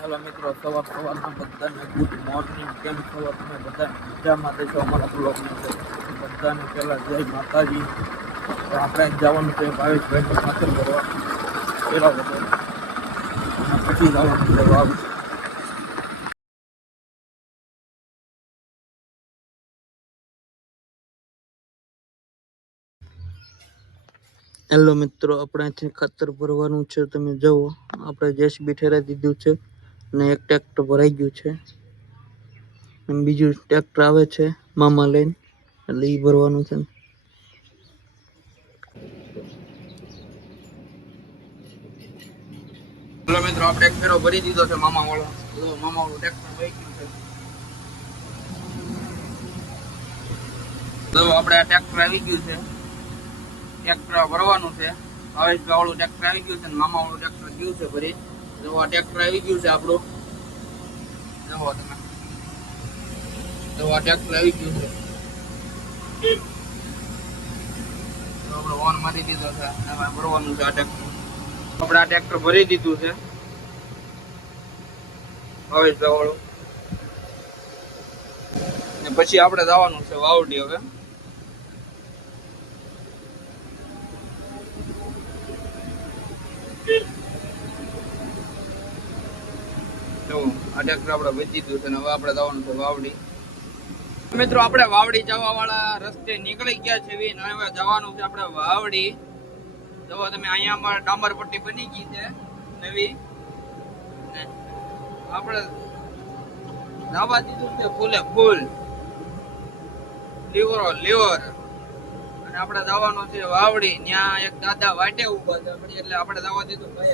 Hello મિત્રો, સવાર સવારમાં બધાને ગુડ મોર્નિંગ કેમ છો તમે બધા? મજામાં દેશો અમારા બ્લોગની બધાને પહેલાં જય માતાજી. આપણે જવાનું છે ભાવેશભાઈને પાછળ ભરવા પહેલાં બધો પછી જવાનું છે હેલો મિત્રો, આપણે અહીંથી ખાતર ભરવાનું છે. તમે જુઓ, આપણે જેસીબી ઠેરાઈ દીધું છે. અને એક ટ્રેક્ટર ભરાઈ ગયું છે. બીજું ટ્રેક્ટર આવે છે મામા લઈને. એટલે એ ભરવાનું છે હેલો મિત્રો આપણે ફેરો ભરી દીધો છે મામા વાળો મામા વાળું ટ્રેક્ટર ભરી ગયું છે. તો આપણે આ ટ્રેક્ટર આવી ગયું છે. ટ્રેક્ટર ભરવાનું છે. ભાવેશભાઈ વાળું ટ્રેક્ટર આવી ગયું છે મામા વાળું ટ્રેક્ટર ગયું છે ભરી જો ટ્રેક્ટર આવી ગયું છે આપણું. તમે. જો ટ્રેક્ટર આવી ગયું છે. આપણે ઓન મારી દીધો છે. ભરવાનું છે આ ટ્રેક્ટર આપણે આ ટ્રેક્ટર ભરી દીધું છે. હવે જવાળું ને પછી આપણે જવાનું છે વાવડી હવે. ટ્રેક્ટર આપણે બચી દીધું છે હવે આપણે જવાનું છે વાવડી. મિત્રો, આપણે વાવડી જવા વાળા રસ્તે નીકળી ગયા છે અને જવાનું છે આપણે વાવડી. જો તમે, અહીંયા અમારે ડામર પટ્ટી બની ગઈ છે નવી. આપણે નાવા દીધું છે ફૂલે ફૂલ. લીવરો, લીવર. અને આપણે જવાનું છે વાવડી. ત્યાં એક દાદા વાટે ઊભા છે. એટલે આપણે જવા દીધું ભાઈ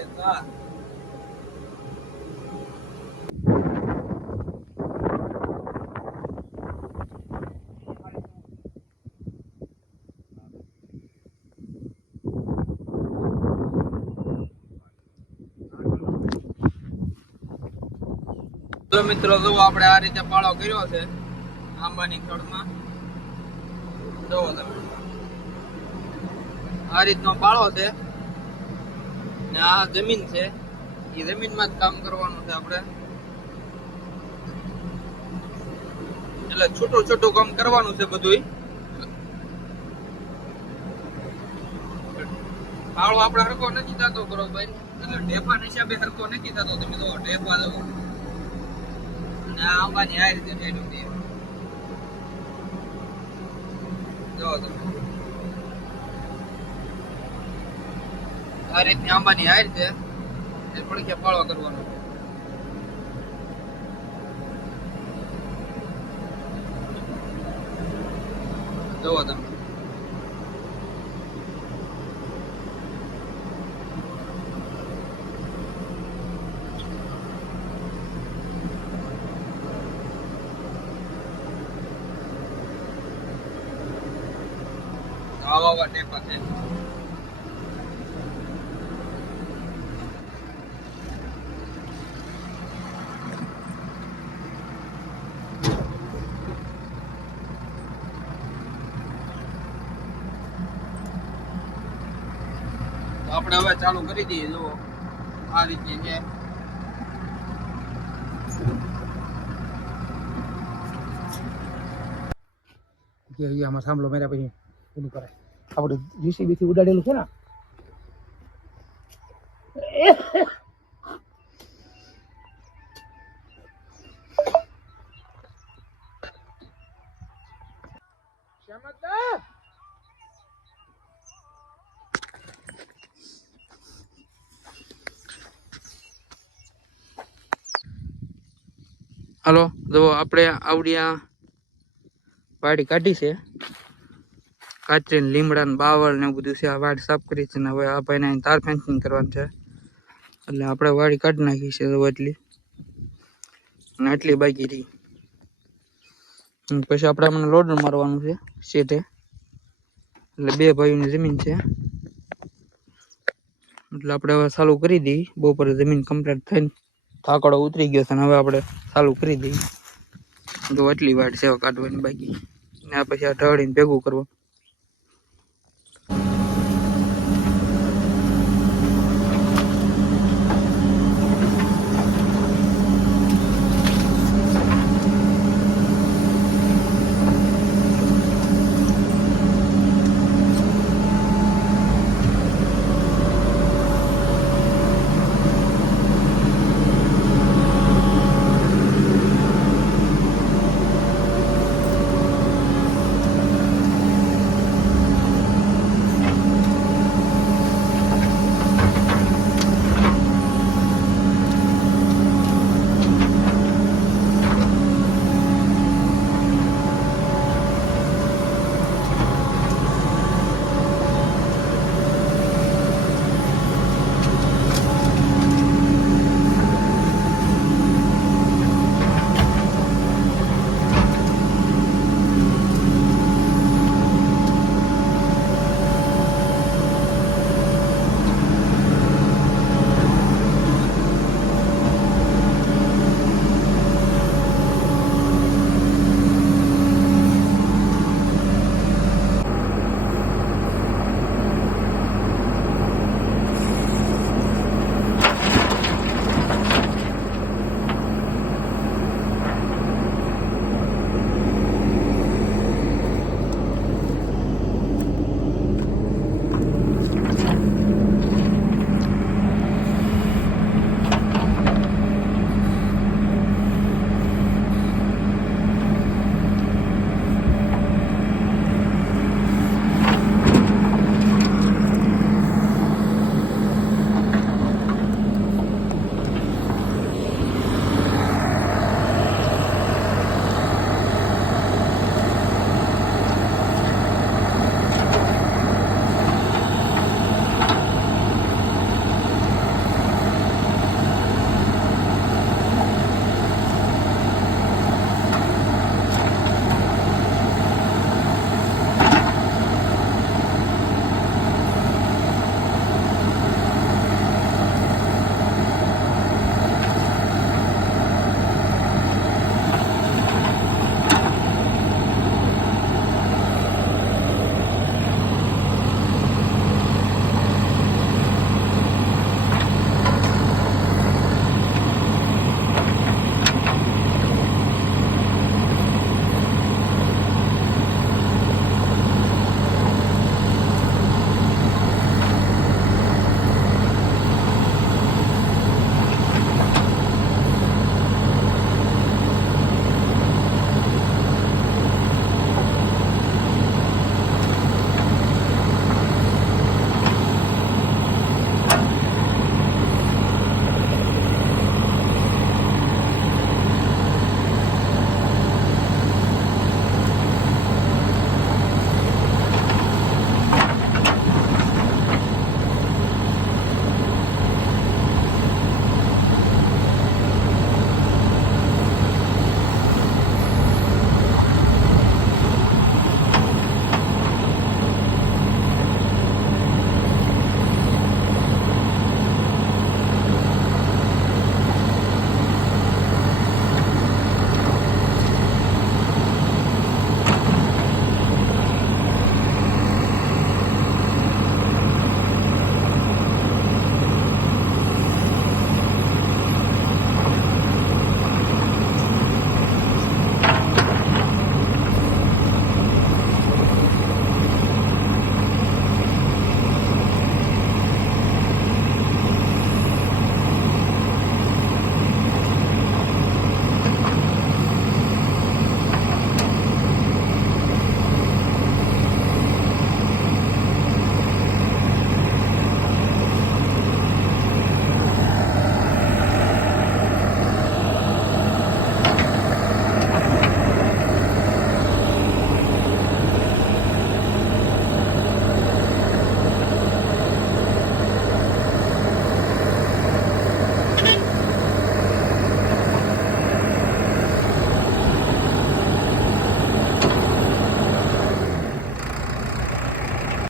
તો મિત્રો, જો આપણે આ રીતે પાળો કર્યો છે, આંબાની ખડમાં જોવો તમે આ રીતનો પાળો છે, ને આ જમીન છે, એ જમીનમાં જ કામ કરવાનું છે આપણે. એટલે છોટું છોટું કામ કરવાનું છે બધું પાળો આપણે હરકો નથી થતો બરોબર એટલે ઢેફા હિસાબે હરકો નથી થતો. તમે જો ઢેફા જવો અને આ આંબાની આ રીતે થયેલું છે. જો તમે. આ રીતની આંબાની આ એ પડખે ફાળો કરવાનો. જોવો તમે. આપણે હવે ચાલુ કરી દઈએ, જુઓ. આ રીતે છે. કે આમાં સાંભળો મેરા પછી એનું કરે આપણે જીસીબી થી ઉડાડેલું છે ને. હાલો જો આપણે આવડિયા વાડી કાઢી છે. કાચરી ને લીમડા ને બાવળ ને એવું બધું છે. આ વાડી સાફ કરી છે ને હવે આ ભાઈને અહીં તાર ફેન્સિંગ કરવાનું છે. એટલે આપણે વાડી કાઢી નાખી છે એટલી અને આટલી બાકી રહી. પછી આપણે મને લોડ મારવાનું છે શેઠે એટલે બે ભાઈઓની જમીન છે. એટલે આપણે હવે ચાલુ કરી દઈએ બપોરે જમીન કમ્પ્લીટ થઈને થાકડો ઉતરી ગયો છે અને હવે આપણે ચાલુ કરી દઈએ તો આટલી વાટ સેવા કાઢવાની બાકી. ને આ પછી આ ઢળીને ભેગું કરવું